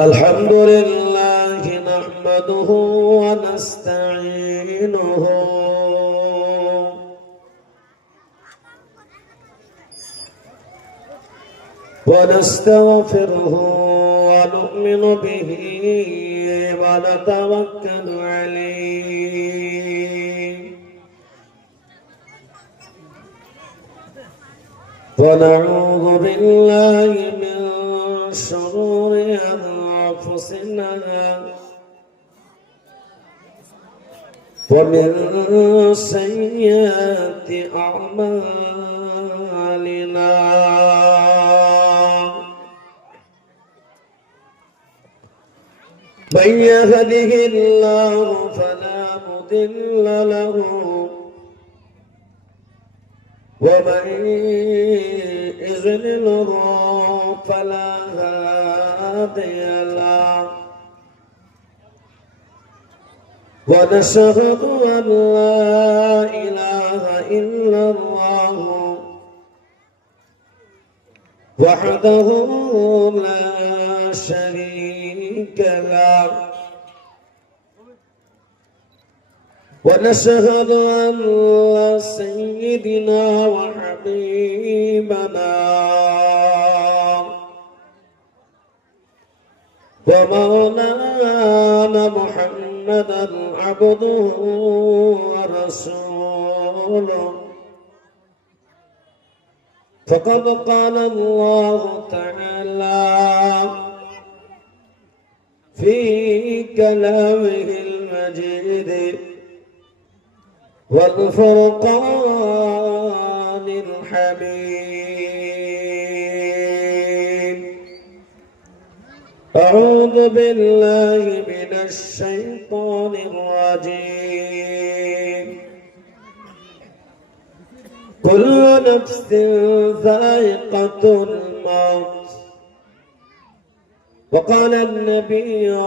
الحمد لله نحمده ونستعينه ونستغفره ونؤمن به ونتوكل عليه ونعوذ بالله من شرور أنفسنا ومن سيئات أعمالنا من يهده الله فلا مضل له ومن يضلله فلا هادي له ونشهد أن لا إله إلا الله وحده لا شريك له ونشهد أن سيدنا وحبيبنا ومولانا محمدا عبده ورسوله فقد قال الله تعالى في كلامه المجيد والفرقان الحميد أعوذ بالله من الشيطان الرجيم كل نفس ذائقة الموت وقال النبي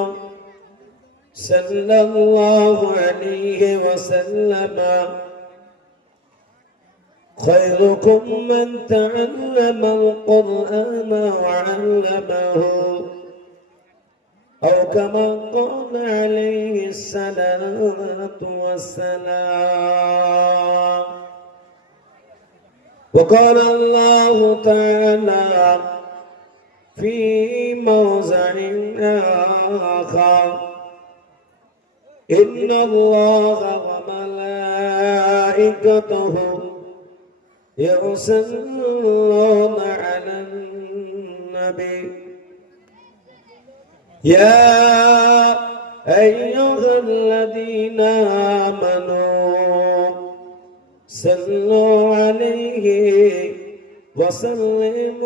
صلى الله عليه وسلم خيركم من تعلم القرآن وعلمه أو كما قال عليه الصلاة والسلام وقال الله تعالى في موضع آخر إن الله وملائكته يصلون على النبي يا أيها الذين آمنوا صلوا عليه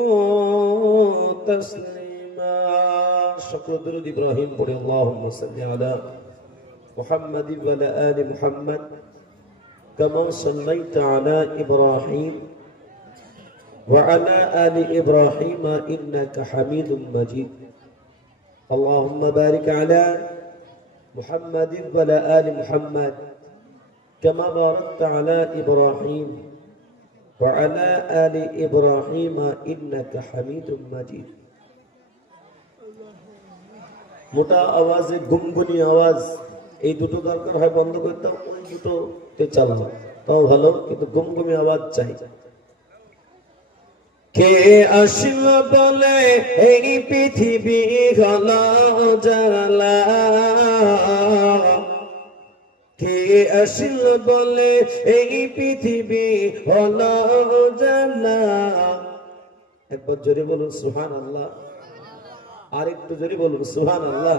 وسلموا تسليما شكر درود إبراهيم قل اللهم صل على محمد وعلى آل محمد كما صليت على إبراهيم وعلى آل إبراهيم إنك حميد مجيد اللهم بارك على محمد وعلى آل محمد كما باركت على إبراهيم وعلى آل إبراهيم إنك حميد مجيد মোটা আওয়াজে গুনগুনি আওয়াজ এই দুটো দরকার হয় বন্ধ করতে ওই দুটোতে চালানো তাও ভালো কিন্তু গুমগুমি আওয়াজ চাই কে আসল বলে এই পৃথিবী হলো জালা কে আসল বলে এই পৃথিবী হলো জালা একবার জোরে বলুন সুবহানাল্লাহ আর একটু জোরে বলুন সুবহানাল্লাহ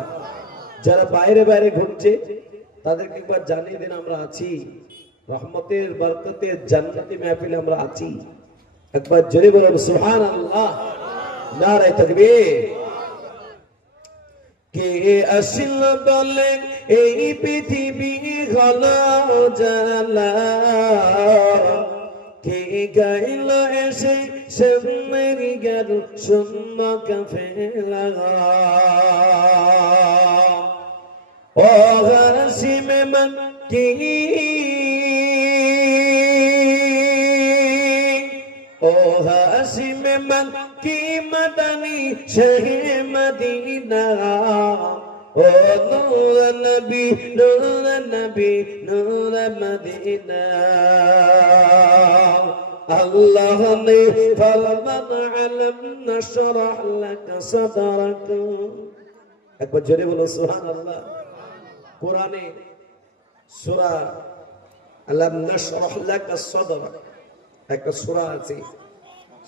যারা বাইরে বাইরে ঘুরছে তাদেরকে একবার জানিয়ে দিন আমরা আছি রহমতের বরকতে জান্নাতি মাহফিলে আমরা আছি একবার জোরে বলুন সুবহানাল্লাহ নারে তাকবীর কে আসল বলে এই পৃথিবী হলো জালা কে গাইল এসে সামনের গান শূন্য কাফেলা ও হাসিম মান কি ও হাসিম মান কি মাদানী শাহে মদিনা ও নূর নবী নূর নবী নূর মদিনা আল্লাহ ने फरमाया अलम नशरह लक सदरक একবার জোরে বলো সুবহানাল্লাহ কোরআনে সূরা আলম নশরহ লাক সদরক একটা সূরা আছে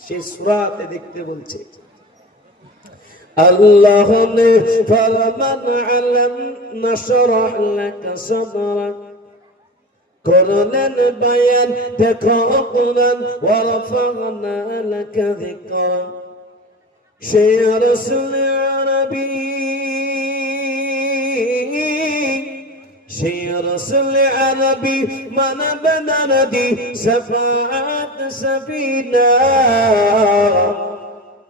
সেই সূরাতে দেখতে বলছে আল্লাহ ने फरमाया अलम नशरह लक सदरक করলেন বায়ান দেখো কোরআন ওয়ারফা'না লাকা যিকরা সে রাসূল আরবী সে রাসূল আরবী মানবনা নদী শাফাআত সাফিনা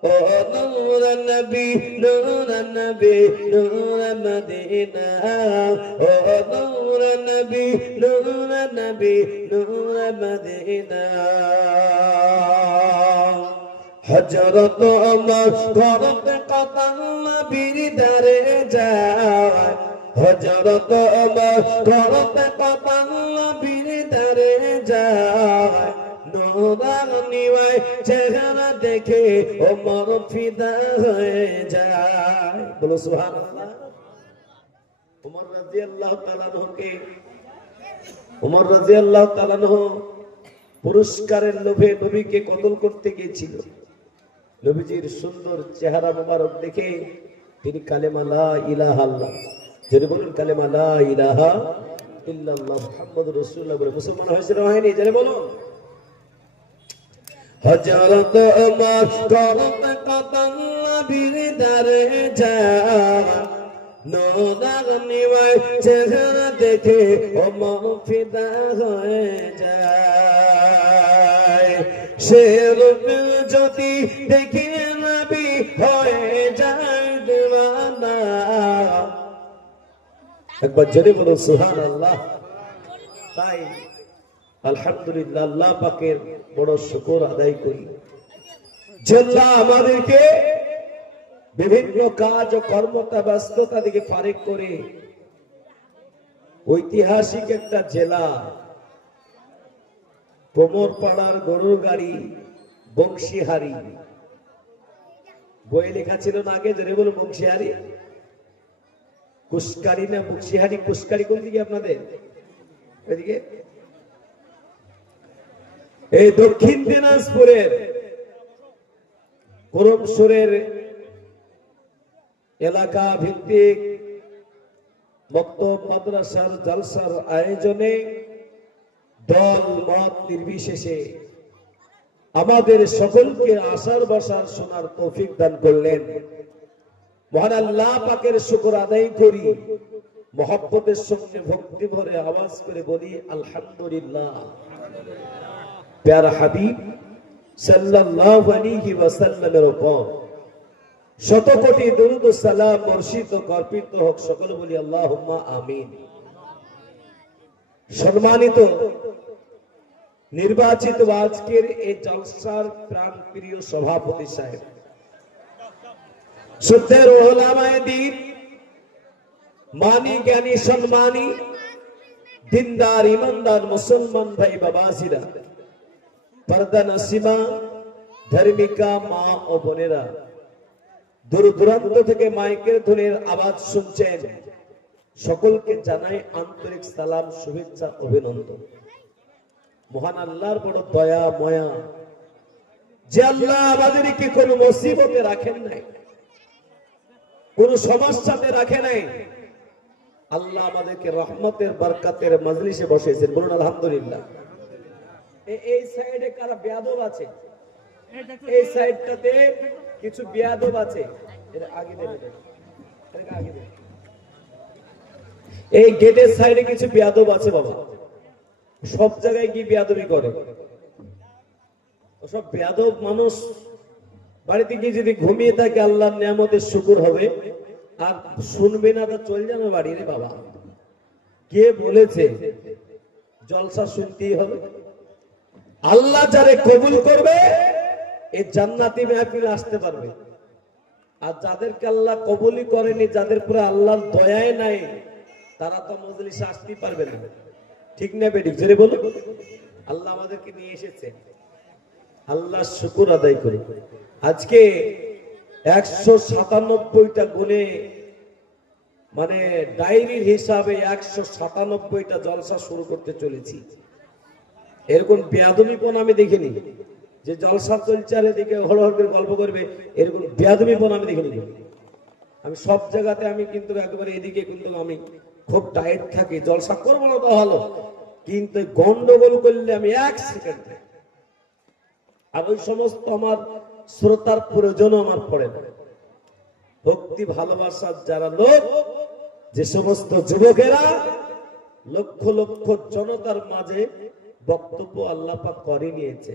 ও নূর নবী নূর নবী নূর মদিনা ও নূর নবী নূর নবী নূর মদিনা হযরত ওমর করতে কতল নবীর দরে যায় হযরত ওমর করতে কতল নবীর দরে যায় নূরানিওয়ায় চেহারা দেখে ওমর ফিদা হয়ে যায় বলো সুবহানাল্লাহ ওমর রাদিয়াল্লাহু তাআলা আনহুকে ওমর রাদিয়াল্লাহু তাআলা আনহু পুরস্কারের লোভে নবীকে কতল করতে গিয়েছিল নবীজির সুন্দর চেহারা মোবারক দেখে তিনি কালেমা লা ইলাহা ইল্লাল্লাহ যদি বলুন কালেমা লা ইলাহা ইল্লাল্লাহ মুহাম্মাদুর রাসূলুল্লাহ বলে মুসলমান হয়েছে না হয়নি জেনে বলুন হযরত ওমর করতে কতল নবীর দরে যায় নূরানিওয়ায় চেহারা দেখে ওমর ফিদা হয়ে যায় সে রূপে যদি দেখে নবী হয়ে যায় দিওয়ানা একবার জোরে বলো সুবহানাল্লাহ তাই আলহামদুলিল্লাহ আল্লাহ পাকের বড় শুকর আদায় করি যে আল্লাহ আমাদেরকে বিভিন্ন কাজ ও কর্মতা ব্যস্ততা থেকে ফারেক করে ঐতিহাসিক একটা জেলা কোমরপাড়ার গরুর গাড়ি বংশীহারি বই লেখা ছিল না আগে জোরে বলো বংশীহারি কুশকারি না বংশীহারি কুশকারি কোন দিকে আপনাদের এদিকে এই দক্ষিণ দিনাজপুরের করমসুরের এলাকা ভিত্তিক মক্তব মাদ্রাসার জলসার আয়োজনে দল মত নির্বিশেষে আমাদের সকলকে আসার বসার শোনার তৌফিক দান করলেন মহান আল্লাহ পাকের শুকর আদায় করি মহব্বতের সঙ্গে ভক্তি ভরে আওয়াজ করে বলি আলহামদুলিল্লাহ প্যারা হাবিব সাল্লাল্লাহু আলাইহি ওয়াসাল্লামের উপর শত কোটি দরুদ ও সালাম বর্ষিত কর্পিত হোক সকল বলি আল্লাহুম্মা আমিন সম্মানিত নির্বাচিত আজকের এই জলসার প্রাণপ্রিয় সভাপতি সাহেব শ্রদ্ধেয় উলামায়ে দ্বীন মানি জ্ঞানী সম্মানী দিনদার ইমানদার মুসলমান ভাই বাবাজিরা পর্দা নসিমা ধার্মিকা মা ও বোনেরা দূর দূরান্ত থেকে মাইকের ধ্বনির আওয়াজ শুনছেন সকলকে জানাই আন্তরিক সালাম শুভেচ্ছা অভিনন্দন মহান আল্লাহর বড় দয়া মায়া যে আল্লাহ আমাদেরকে কোনো মুসিবতে রাখেন নাই কোন সমস্যাতে রাখে নাই আল্লাহ আমাদেরকে রহমতের বরকতের মজলিসে বসেছেন বলুন আলহামদুলিল্লাহ এই সাইডে কারা বেয়াদব আছে এই সাইডটাতে কিছু বেয়াদব আছে এর আগে দেন আগে দেন এই গেটের সাইডে কিছু বেয়াদব আছে বাবা সব জায়গায় কি বেয়াদবি করে সব বেয়াদব মানুষ বাড়িতে গিয়ে যদি ঘুমিয়ে থাকে আল্লাহর নিয়ামতের শুকর হবে আর শুনবে না তা চলে যাবে বাড়ি রে বাবা কে বলেছে জলসা শুনতেই হবে আল্লাহ যারে কবুল করবে এই জান্নাতি মাহফিলে আসতে পারবে আর যাদেরকে আল্লাহ কবুলই করেনি, যাদের পুরো আল্লাহর দয়ায় নাই, তারা তো মজলিসে আসতেই পারবে না। ঠিক না বেঠিক? জোরে বলুন। আল্লাহ আমাদেরকে নিয়ে এসেছে, আল্লাহ শুকর আদায় করি। আজকে 197টা গুণে, মানে ডায়েরির হিসাবে 197টা জলসা শুরু করতে চলেছি। এরকম বেয়াদবিপন আমি দেখিনি যে জলসা চলছে আর এদিকে হড়হড় করে গল্প করবে, এরকম বেয়াদবিপন আমি দেখিনি। আমি সব জায়গাতে আমি কিন্তু একেবারে এদিকে কিন্তু আমি খুব টাইট থাকি, জলসা করবো না তো ভালো, কিন্তু গন্ডগোল করলে আমি 1 সেকেন্ড, আর ওই সমস্ত আমার শ্রোতার প্রয়োজনও আমার পড়ে না। ভক্তি ভালোবাসার যারা লোক, যে সমস্ত যুবকেরা লক্ষ লক্ষ জনতার মাঝে বক্তব্য আল্লাহ পাক করে নিয়েছে,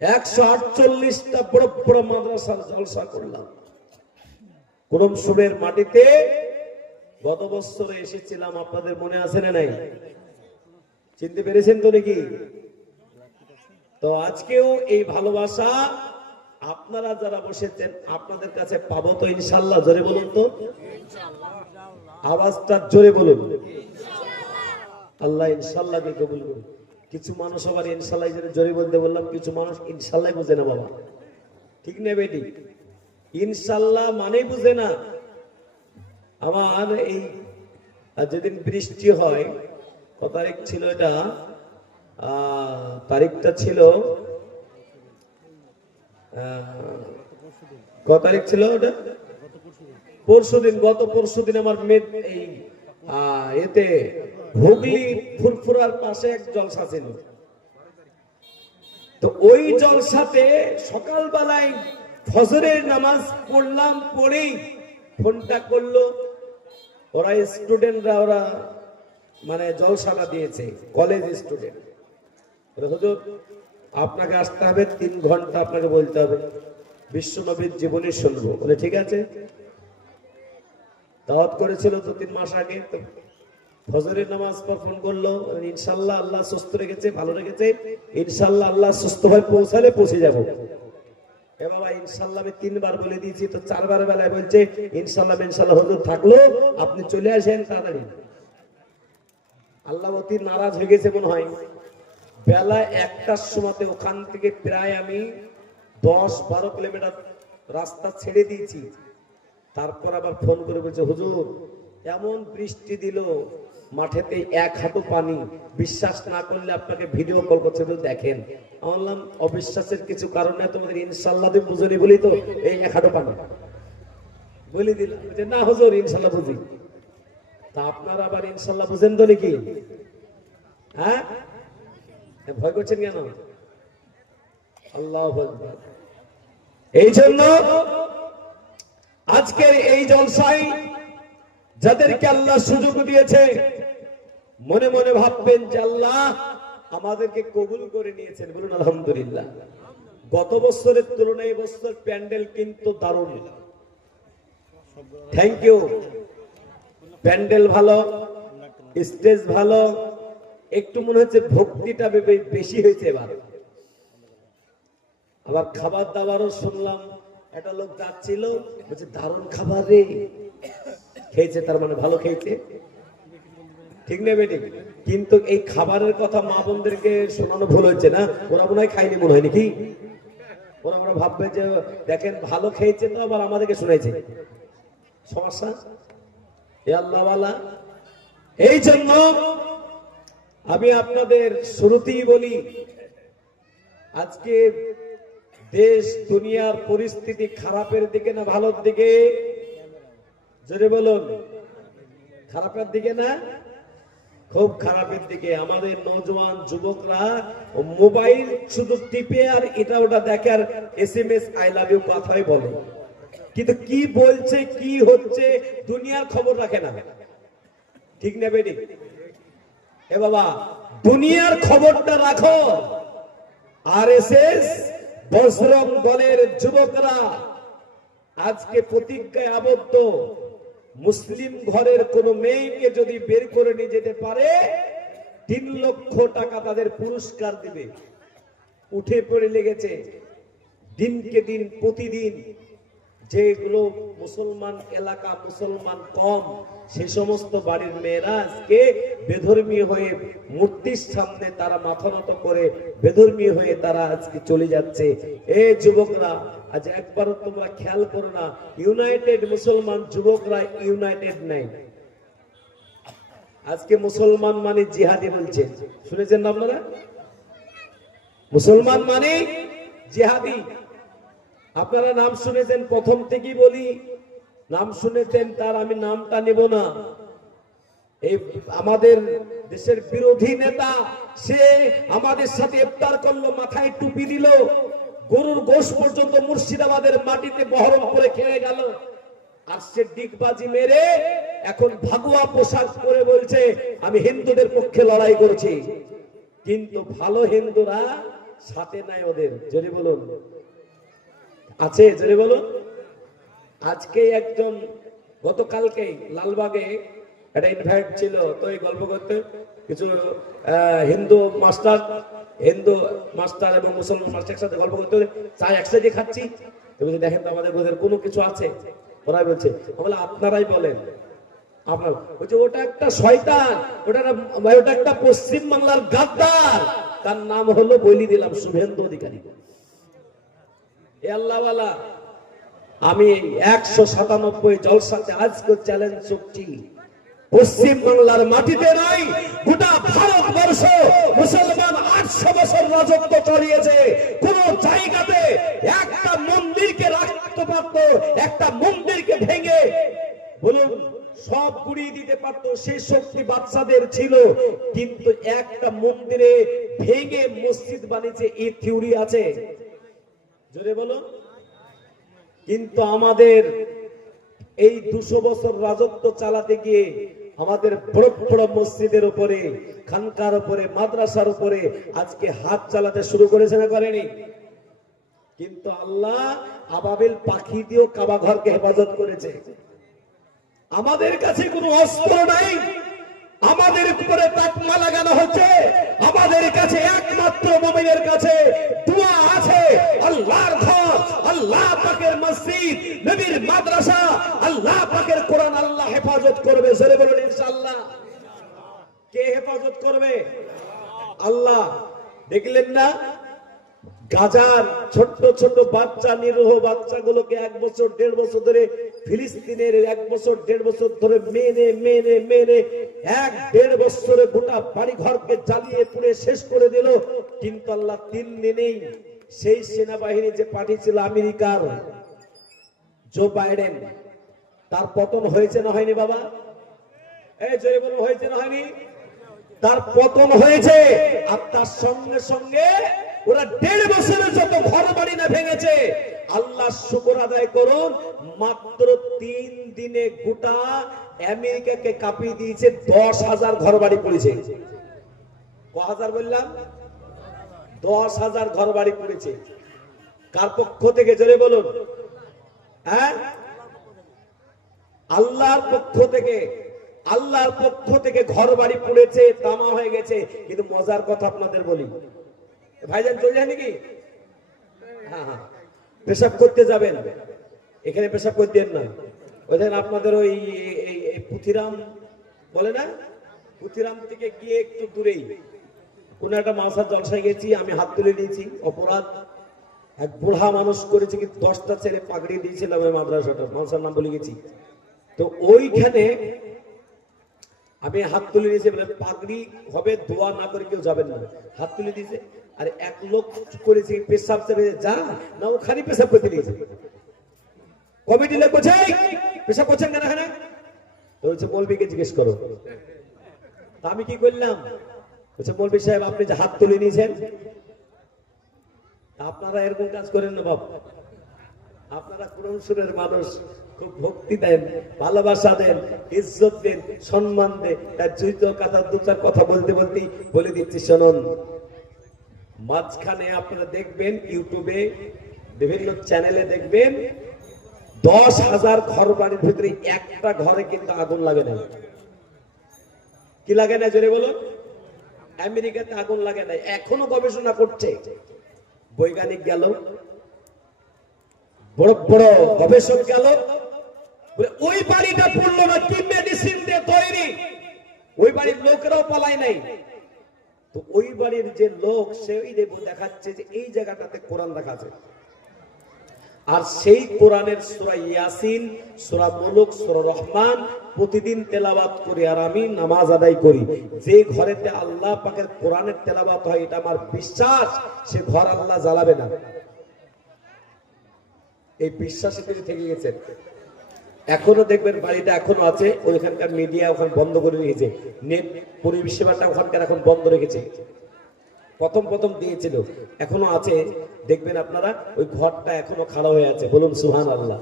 148টা বড় বড় মাদ্রাসার জলসা করলাম। কুরমসুরের মাটিতে গত বছরে এসেছিলাম, আপনাদের মনে আছে না নাই? চিনতে পেরেছেন তো নাকি? তো আজকেও এই ভালোবাসা আপনারা যারা বসেছেন আপনাদের কাছে পাবো তো ইনশাআল্লাহ। জোরে বলুন তো, আওয়াজটা জোরে বলুন। আল্লাহ ইনশাআল্লাহকে কবুল করুন। কিছু মানুষ আবার ইনশাআল্লাহ জোরে বলতে বললাম, কিছু মানুষ ইনশাআল্লাহ বুঝে না বাবা। ঠিক না বেটি? ইনশাআল্লাহ মানেই বুঝে না। আমার এই যেদিন বৃষ্টি হয়, কত তারিখ ছিল এটা, তারিখটা ছিল কত তারিখ ছিল ওটা? পরশুদিন। গত পরশুদিন আমার মেয়ে এই এতে হুগলি ফুরফুরার পাশে এক জলসা ছিল। তো ওই জলসাতে সকালবেলায় ফজরের নামাজ পড়লাম, পড়েই ফোনটা করলো ওরা স্টুডেন্টরা, ওরা মানে জলসাটা দিয়েছে, কলেজ স্টুডেন্ট। হুজুর আপনাকে আসতে হবে, 3 ঘন্টা আপনাকে বলতে হবে, বিশ্বনবীর জীবনী শুনবো। বলে ঠিক আছে। দাওয়াত করেছিল 2-3 মাস আগে। তো ফজরের নামাজ পর ফোন করলো, ইনশাআল্লাহ আল্লাহ সুস্থ রেখেছে, ভালো রেখেছে, ইনশাআল্লাহ আল্লাহ সুস্থ ভাবে পৌঁছালে পৌঁছে যাবো। এ বাবা ইনশাআল্লাহ আমি 3 বার বলে দিয়েছি, তো 4 বার বেলায় বলছে ইনশাআল্লাহ ইনশাআল্লাহ হুজুর থাকলো, আপনি চলে আসেন তাড়াতাড়ি। আল্লাহ অতি নারাজ হয়ে গেছে মনে হয়। বেলা 1টার সময়তে ওখান থেকে প্রায় আমি 10-12 কিলোমিটার রাস্তা ছেড়ে দিয়েছি। তারপর আবার ফোন করে বলছে হুজুর এমন বৃষ্টি দিল, মাঠেতে 1 হাঁটু পানি, বিশ্বাস না করলে আপনাকে ভিডিও কল করছে, তো দেখেন। বললাম অবিশ্বাসের কিছু কারণে তোমাদের ইনশাআল্লাহ তুমি বুঝনি বলি তো এই 1 হাঁটু পানি বলে দিলাম। না হুজুর ইনশাআল্লাহ বুঝি। তা আপনারা আবার ইনশাআল্লাহ বুঝেন তো নাকি? হ্যাঁ, ভয় করছেন কেন? আল্লাহু আকবার। এই জন্য আজকের এই জলসায় যাদেরকে আল্লাহ সুযোগ দিয়েছে, মনে মনে ভাববেন যে আল্লাহ আমাদেরকে কবুল করে নিয়েছেন, বলুন আলহামদুলিল্লাহ। গত বছরের তুলনায় এবছর প্যান্ডেল কিন্তু দারুণ। Thank you. প্যান্ডেল ভালো, স্টেজ ভালো, একটু মনে হচ্ছে ভক্তিটা বেশি হয়েছে এবার। আবার খাবার দাবারও শুনলাম, একটা লোক যাচ্ছিল বলছে দারুণ খাবার রে, খেয়েছে, তার মানে ভালো খেয়েছে। ঠিক না বেটি? কিন্তু এই খাবারের কথা মা বোনদেরকে শোনানো ভুল হচ্ছে না, ওরা মনে হয় খায়নি মনে হয় নাকি। ওরা ভাববে যে দেখেন ভালো খেয়েছে তো আবার আমাদেরকে শুনেছে, সমস্যা। এ আল্লাহ ওয়ালা। এই জন্য আমি আপনাদের শুরুতেই বলি, আজকে দেশ দুনিয়ার পরিস্থিতি খারাপের দিকে না ভালোর দিকে? জোরে বলুন। খারাপের দিকে না? খুব খারাপের দিকে। আমাদের নওজোয়ান যুবকরা মোবাইল শুধু টিপে আর এটা ওটা দেখে, আর SMS আই লাভ ইউ কথাই বলে, কিন্তু কি বলছে কি হচ্ছে দুনিয়ার খবর রাখে না। ঠিক না বেটি? এ বাবা দুনিয়ার খবরটা রাখো। RSS বজরং দলের যুবকরা আজকে প্রতিজ্ঞায় আবদ্ধ, মুসলিম ঘরের কোন মেয়েকে যদি বের করে নিয়ে যেতে পারে 3 লক্ষ টাকা তাদের পুরস্কার দিবে। উঠে পড়ে লেগেছে। দিনকে দিন প্রতিদিন যেগুলো মুসলমান এলাকা, মুসলমান কম, সেই সমস্ত বাড়ির মেয়েরা আজকে বেধর্মী হয়ে মূর্তির সামনে তারা মাথা নত করে বেধর্মী হয়ে তারা আজকে চলে যাচ্ছে। এ যুবকরা, আজ একবারও তোমরা খেয়াল করো না, ইউনাইটেড মুসলমান যুবকরা ইউনাইটেড নাই। আজকে মুসলমান মানে জিহাদি বলছে, শুনেছেন না আপনারা? মুসলমান মানে জিহাদি। আপনারা নাম শুনেছেন, প্রথম থেকেই বলি, নাম শুনেছেন, তার আমি নামটা নেব না। এই আমাদের দেশের বিরোধী নেতা, সে আমাদের সাথে ইফতার করলো, মাথায় টুপি দিল, গরুর গোশ পর্যন্ত মুর্শিদাবাদের মাটিতে বহরম করে খেয়ে গেল। আর সে ডিগবাজি মেরে এখন ভাগুয়া পোশাক পরে বলছে আমি হিন্দুদের পক্ষে লড়াই করছি। কিন্তু ভালো হিন্দুরা সাথে নাই ওদের। জোরে বলুন, আছে? জোরে বলুন। আজকে একজন, গতকালকে লালবাগে একটা ইনভাইট ছিল, তো এই গল্প করতে কিছু হিন্দু মাস্টার এবং মুসলমান মাস্টার একসাথে গল্প করতে, চা একসাথে খাচ্ছি। তুমি দেখেন তো আমাদের বোধের কোনো কিছু আছে? ওরাই বলছে, বলে আপনারাই বলেন। আপনার বলছে ওটা একটা শয়তান, ওটা একটা পশ্চিম বাংলার গাদ্দার, তার নাম হলো বলি দিলাম শুভেন্দু অধিকারী। আল্লাহওয়ালা, আমি 197 জলসাতে আজকে চ্যালেঞ্জ করছি, পশ্চিম বাংলার মাটিতে নয়, গোটা ভারতবর্ষ মুসলমান 800 বছর রাজত্ব চালিয়েছে। কোন জায়গাতে একটা মন্দিরকে রাখতে পারত, একটা মন্দিরকে ভেঙে বলুন সব গুড়িয়ে দিতে পারত, সেই শক্তি বাচ্চাদের ছিল। কিন্তু একটা মন্দিরে ভেঙে মসজিদ বানিয়েছে, এই থিওরি আছে? জোরে বলুন। কিন্তু আমাদের এই 200 বছর রাজত্ব চালাতে গিয়ে আমাদের বড় বড় মসজিদের উপরে, খানকার উপরে, মাদ্রাসার উপরে আজকে হাত চালাতে শুরু করেছে না করেনি? কিন্তু আল্লাহ আবাবিল পাখি দিয়েও কাবা ঘরকে হেফাজত করেছে। আমাদের কাছে কোনো অস্ত্র নাই, আমাদের উপরে তাকমা লাগানো হচ্ছে। আমাদের কাছে একমাত্র মুমিনের কাছে দোয়া আছে, আল্লাহর ঘর, আল্লাহ পাকের মসজিদ, নবীর মাদ্রাসা, আল্লাহ পাকের কোরআন আল্লাহ হেফাজত করবে। জোরে বলুন ইনশাআল্লাহ। কে হেফাজত করবে? আল্লাহ। দেখলেন না গাজার ছোট্ট ছোট্ট বাচ্চা, নিরীহ বাচ্চাগুলোকে 1 বছর 1.5 বছর ধরে, ফিলিস্তিনের 1 বছর 1.5 বছর ধরে মেনে 1.5 বছরে গোটা বাড়ি ঘরকে জ্বালিয়ে পুড়ে শেষ করে দিল। কিন্তু আল্লাহ 3 দিনেই সেই সেনাবাহিনী যে পাঠিয়েছিল আমেরিকার জো বাইডেন, তার পতন হয়েছে না হয়নি বাবা? এই জয় বলো, হয়েছে না হয়নি? তার পতন হয়েছে। আর তার সঙ্গে সঙ্গে ওরা 1.5 বছরে যত ঘর বাড়ি না ভেঙেছে, আল্লাহ শুকর আদায় করুন, মাত্র 3 দিনে গোটা আমেরিকাকে কাঁপিয়ে দিয়েছে। 10,000 ঘর বাড়ি পড়েছে। কহাজার বললাম? 10,000 ঘর বাড়ি পড়েছে। কার পক্ষ থেকে? জোরে বলুন। হ্যাঁ, আল্লাহর পক্ষ থেকে। আল্লাহর পক্ষ থেকে ঘর বাড়ি পড়েছে, তামা হয়ে গেছে। কিন্তু মজার কথা আপনাদের বলি, ভাইজান চলে যায় নাকি? হ্যাঁ হ্যাঁ, পেশাব করতে যাবেন, এখানে পেশাব করতে দেন না। ওইখানে আপনাদের ওই পুথিরাম বলে না, পুথিরাম থেকে গিয়ে একটু দূরেই কোন একটা মাসার জলসায় গেছি, আমি হাত তুলে নিয়েছি, অপরাধ। এক বুড়া মানুষ করেছে কি 10টা ছেলে পাগড়ি দিয়েছিলাম ওই মাদ্রাসাটা, মাসার নাম বলে গেছি। তো ওইখানে আমি হাত তুলে নিয়েছি, বলে পাগড়ি হবে, দোয়া না করে কেউ যাবেন না। হাত তুলে দিয়েছে, আর এক লোক করেছে পেশাব চেপে, যা না ওখানে পেশাব করতে নিয়েছে। কমিটি লোক বলছে পেশাব করছেন কেন এখানে? তো হচ্ছে মৌলবীকে জিজ্ঞেস করো। আমি কি করলাম? বলছে মৌলবী সাহেব আপনি যে হাত তুলে নিয়েছেন, আপনারা এরকম কাজ করেন না বাপ। আপনারা কোরআন সুরের মানুষ, খুব ভক্তি দেন, ভালোবাসা দেন, ইজ্জত দেন, সম্মান দেন। তার জুইত কথা 2-4 কথা বলতে বলতে বলে দিচ্ছি শুনুন। মাঝখানে আপনারা দেখবেন ইউটিউবে বিভিন্ন চ্যানেলে দেখবেন 10,000 ঘর বাড়ির ভিতরে একটা ঘরে কিন্তু আগুন লাগে না। কি লাগে না জোরে বলুন? আমেরিকাতে আগুন লাগে না, এখনো গবেষণা করছে বৈজ্ঞানিক গেল, বড় বড় গবেষক গেল, ওই বাড়িটা পড়লো না, কি মেডিসিন দিয়ে তৈরি, ওই বাড়ির লোকেরাও পালায় নাই। তো ওই বাড়ির যে লোক সেই দেখাচ্ছে যে এই জায়গাটাতে কোরআন দেখা আছে, আর সেই কোরআনের সূরা ইয়াসিন, সূরা মুলক, সূরা রহমান প্রতিদিন তেলাওয়াত করি, আর আমি নামাজ আদায় করি। যে ঘরেতে আল্লাহ পাকের কোরআনের তেলাওয়াত হয়, এটা আমার বিশ্বাস, সে ঘর আল্লাহ জ্বালাবে না। এই বিশ্বাসে তিনি থেকে গেছেন। এখনো দেখবেন বাড়িটা এখনো আছে, ওইখানকার মিডিয়া ওখানে বন্ধ করে নিয়েছে, নেট পরিষেবাটা ওখানকার এখন বন্ধ রেখেছে। প্রথম প্রথম দিয়েছিল, এখনো আছে, দেখবেন আপনারা ওই ঘরটা এখনো খাড়া হয়ে আছে। বলুন সুবহানাল্লাহ।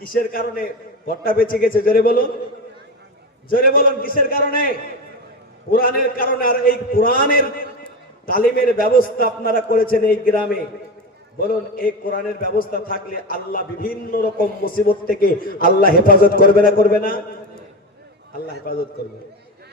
কিসের কারণে ঘরটা বেঁচে গেছে? জোরে বলুন, জোরে বলুন, কিসের কারণে? কোরআনের কারণে। আর এই কোরআনের তালিমের ব্যবস্থা আপনারা করেছেন এই গ্রামে। বলুন, এই কোরআনের ব্যবস্থা থাকলে আল্লাহ বিভিন্ন রকম মুসিবত থেকে আল্লাহ হেফাজত করবে না, করবে না? আল্লাহ হেফাজত করবে।